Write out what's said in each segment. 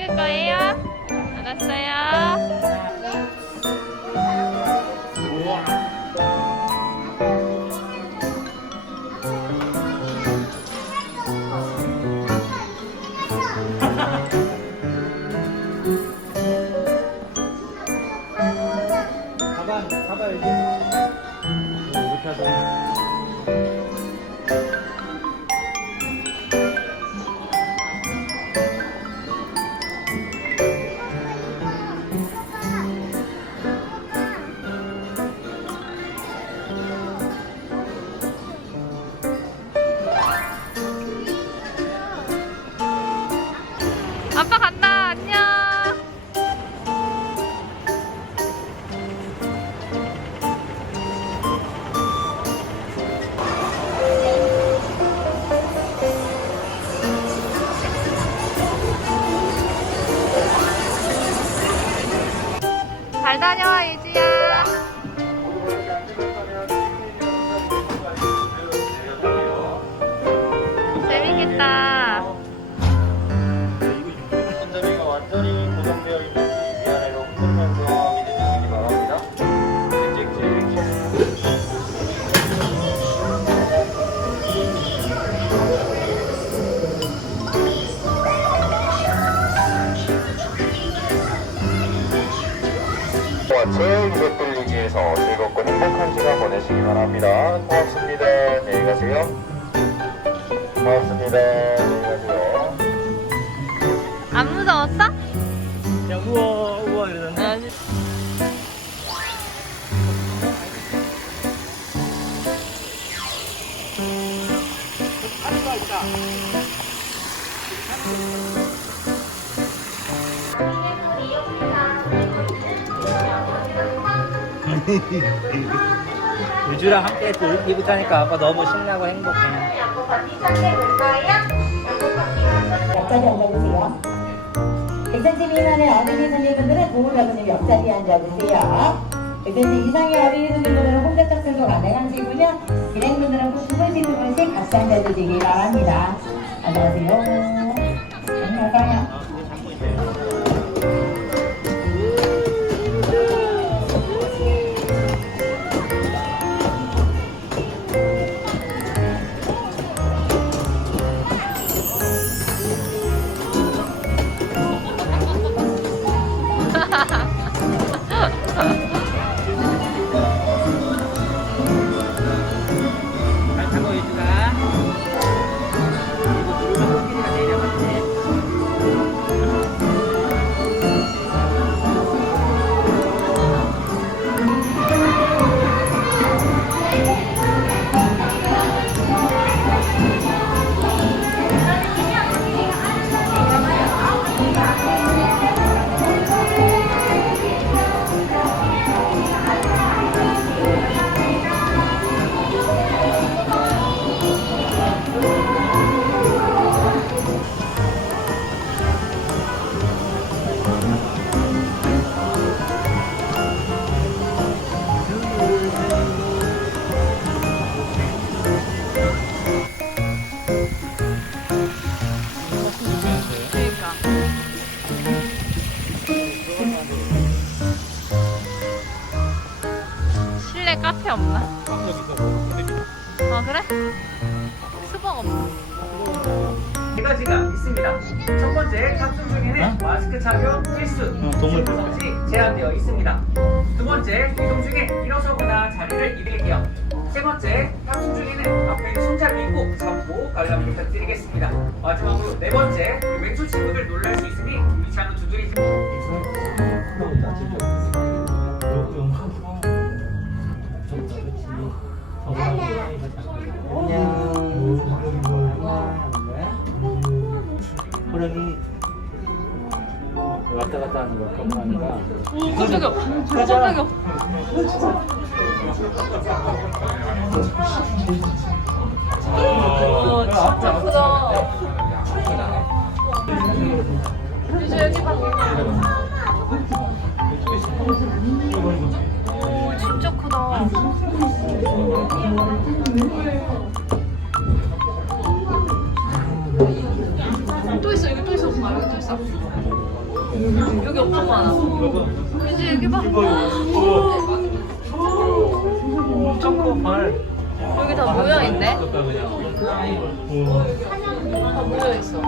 찍을 거예요? 알았어요. 잘 다녀와 예주야. 재밌겠다. 손잡이가 완전히 제 이것 들리기에서 즐겁고 행복한 시간 보내시기 바랍니다. 고맙습니다. 안녕히 가세요. 고맙습니다. 안녕히 가세요. 안 무서웠어? 야 우와 우와 이러던데. 유주랑 함께 또 이렇게 입으니까 아빠 너무 신나고 행복해. 옆자리 앉아주세요. 100cm 미만의 어린이 손님분들은 도울 잡으신 옆자리에 앉아주세요. 100cm 이상의 어린이 손님분들은 혼자 짝술도 가능하시고요. 일행분들하고 두 분씩 두 분씩 같이 앉아주시기 바랍니다. 안녕하세요. 안녕하세요. 카페 없나? 아 그래? 수박 없나? 세 가지가 있습니다. 첫 번째 탑승 중에는 마스크 착용 필수, 어, 동물 시트 설치 제한되어 있습니다. 두 번째 이동 중에 일어서거나 자리를 잃을게요. 세 번째 탑승 중에는 앞에 손잡이 꼭 잡고 관람 부탁드리겠습니다. 마지막으로 네 번째 우리 왼손 친구들 놀랄 수 있으니 호랑이 왔다 갔다 하는 거 건강이가 오 깜짝이야. 깜짝이야. 오 진짜 크다. 이제 여기 봐. 오 진짜 크다. 있어? 여기 엄청 많아. 이제 여기 봐. 엄청 커 발. 여기 다 모여 있네. 다 모여 있어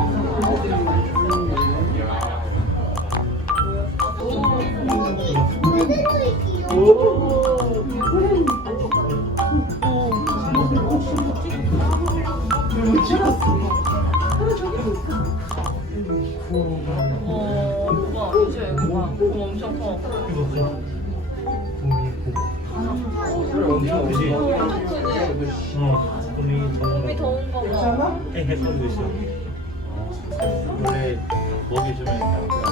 어, 어, 엄청 커. 엄청 크지? 엄청 크지? 어, 우리 몸이 더운가 봐. 해선도 있어. 원래 먹이 주면 이상해요.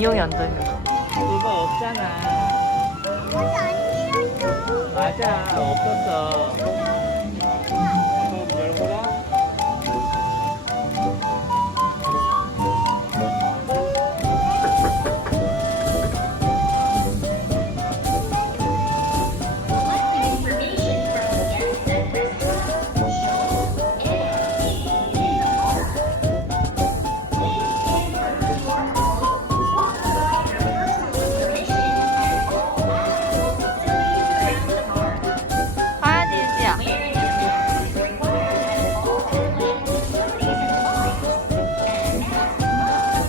인형이 안 들려. 그거 없잖아. 맞아, 없었어.